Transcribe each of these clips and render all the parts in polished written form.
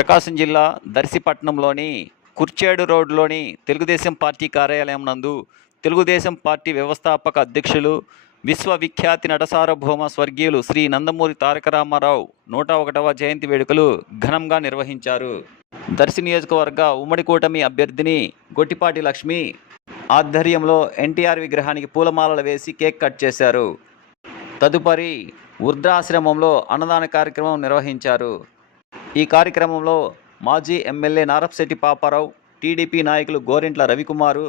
ప్రకాశం జిల్లా దర్శిపట్నంలోని కుర్చేడు రోడ్లోని తెలుగుదేశం పార్టీ కార్యాలయం నందు తెలుగుదేశం పార్టీ వ్యవస్థాపక అధ్యక్షులు విశ్వవిఖ్యాతి నటసార్వభౌమ స్వర్గీయులు శ్రీ నందమూరి తారక రామారావు 101వ జయంతి వేడుకలు ఘనంగా నిర్వహించారు. దర్శి నియోజకవర్గ ఉమ్మడి కూటమి అభ్యర్థిని గొట్టిపాటి లక్ష్మి ఆధ్వర్యంలో ఎన్టీఆర్ విగ్రహానికి పూలమాలలు వేసి కేక్ కట్ చేశారు. తదుపరి వృద్ధాశ్రమంలో అన్నదాన కార్యక్రమం నిర్వహించారు. ఈ కార్యక్రమంలో మాజీ ఎమ్మెల్యే నారపశెట్టి పాపారావు, టీడీపీ నాయకులు గోరింట్ల రవికుమారు,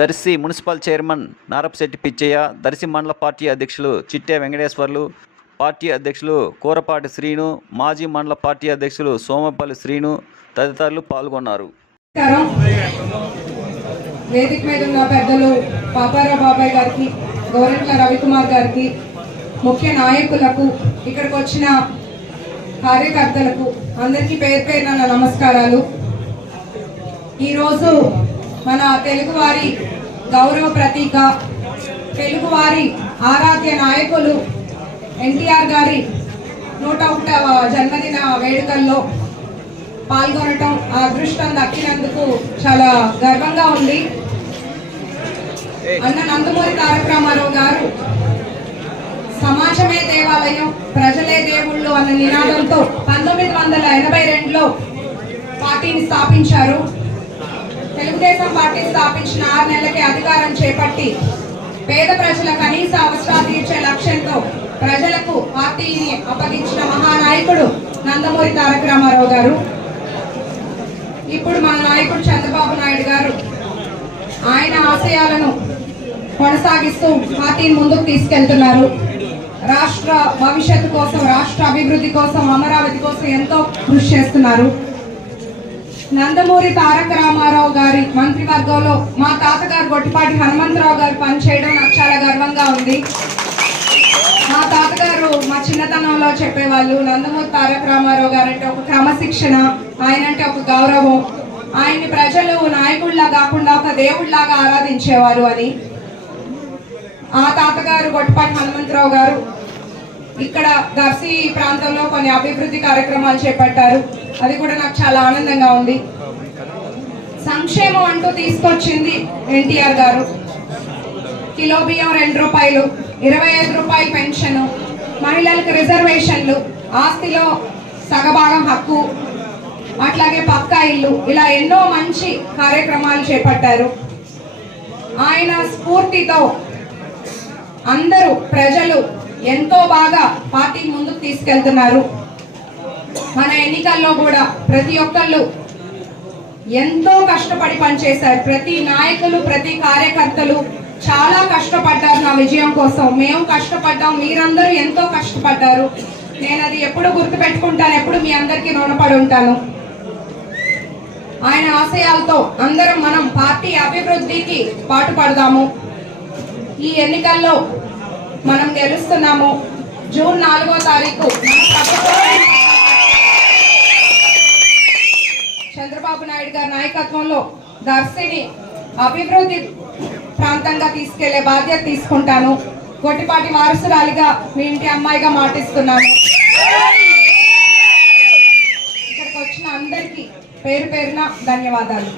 దర్శి మున్సిపల్ చైర్మన్ నారపశెట్టి పిచ్చయ్య, దర్శి మండల పార్టీ అధ్యక్షులు చిట్టే వెంకటేశ్వర్లు, పార్టీ అధ్యక్షులు కూరపాటి శ్రీను, మాజీ మండల పార్టీ అధ్యక్షులు సోమపల్లి శ్రీను తదితరులు పాల్గొన్నారు. వేదిక మీద ఉన్న పెద్దలు పాపారావు బాబాయ్ గారికి, గోరింట్ల రవికుమార్ గారికి, ముఖ్య నాయకులకు, ఇక్కడికి వచ్చిన కార్యకర్తలకు అందరికీ పేరు పేరున నా నమస్కారాలు. ఈరోజు మన తెలుగువారి గౌరవ ప్రతీక, తెలుగువారి ఆరాధ్య నాయకులు ఎన్టీఆర్ గారి 101వ జన్మదిన వేడుకల్లో పాల్గొనటం, ఆ అదృష్టం దక్కినందుకు చాలా గర్వంగా ఉంది. అన్న నందమూరి తారక రామారావు గారు సమాజమే దేవాలయం, ప్రజలే దేవుళ్ళు అన్న నినాదంతో 1982లో పార్టీని స్థాపించారు. తెలుగుదేశం పార్టీ స్థాపించిన 6 నెలలకే అధికారం చేపట్టి పేద ప్రజల కనీస అవసరాలు తీర్చే లక్ష్యంతో ప్రజలకు పార్టీని అప్పగించిన మహానాయకుడు నందమూరి తారక రామారావు గారు. ఇప్పుడు మన నాయకుడు చంద్రబాబు నాయుడు గారు ఆయన ఆశయాలను కొనసాగిస్తూ పార్టీని ముందుకు తీసుకెళ్తున్నారు. రాష్ట్ర భవిష్యత్తు కోసం, రాష్ట్ర అభివృద్ధి కోసం, అమరావతి కోసం ఎంతో కృషి చేస్తున్నారు. నందమూరి తారక రామారావు గారి మంత్రివర్గంలో మా తాతగారు గొట్టిపాటి హనుమంతరావు గారు పనిచేయడం నాకు చాలా గర్వంగా ఉంది. మా తాతగారు మా చిన్నతనంలో చెప్పేవాళ్ళు, నందమూరి తారక రామారావు గారు అంటే ఒక క్రమశిక్షణ, ఆయన అంటే ఒక గౌరవం, ఆయన్ని ప్రజలు నాయకుడిలా కాకుండా ఒక దేవుడిలాగా ఆరాధించేవారు అని. ఆ తాతగారు గొట్టిపాటి హనుమంతరావు గారు ఇక్కడ దర్శి ప్రాంతంలో కొన్ని అభివృద్ధి కార్యక్రమాలు చేపట్టారు. అది కూడా నాకు చాలా ఆనందంగా ఉంది. సంక్షేమం అంటూ తీసుకొచ్చింది ఎన్టీఆర్ గారు. కిలో బియ్యం 2 రూపాయలు, 25 రూపాయలు పెన్షన్, మహిళలకు రిజర్వేషన్లు, ఆస్తిలో సగభాగం హక్కు, అట్లాగే పక్కా ఇల్లు, ఇలా ఎన్నో మంచి కార్యక్రమాలు చేపట్టారు. ఆయన స్ఫూర్తితో అందరూ ప్రజలు ఎంతో బాగా పార్టీ ముందుకు తీసుకెళ్తున్నారు. మన ఎన్నికల్లో కూడా ప్రతి ఒక్కళ్ళు ఎంతో కష్టపడి పనిచేశారు. ప్రతి నాయకులు, ప్రతి కార్యకర్తలు చాలా కష్టపడ్డారు నా విజయం కోసం. మేము కష్టపడ్డాం, మీరందరూ ఎంతో కష్టపడ్డారు. నేను అది ఎప్పుడు గుర్తుపెట్టుకుంటాను, ఎప్పుడు మీ అందరికీ రుణపడి ఉంటాను. ఆయన ఆశయాలతో అందరం మనం పార్టీ అభివృద్ధికి పాటుపడదాము. ఈ ఎన్నికల్లో మనం గెలుస్తున్నాము. జూన్ 4వ తారీఖు చంద్రబాబు నాయుడు గారి నాయకత్వంలో దర్శిని అభివృద్ధి ప్రాంతంగా తీసుకెళ్లే బాధ్యత తీసుకుంటాను. గొట్టిపాటి వారసురాలిగా మీ ఇంటి అమ్మాయిగా మాటిస్తున్నాను. ఇక్కడికి వచ్చిన అందరికీ పేరు పేరున ధన్యవాదాలు.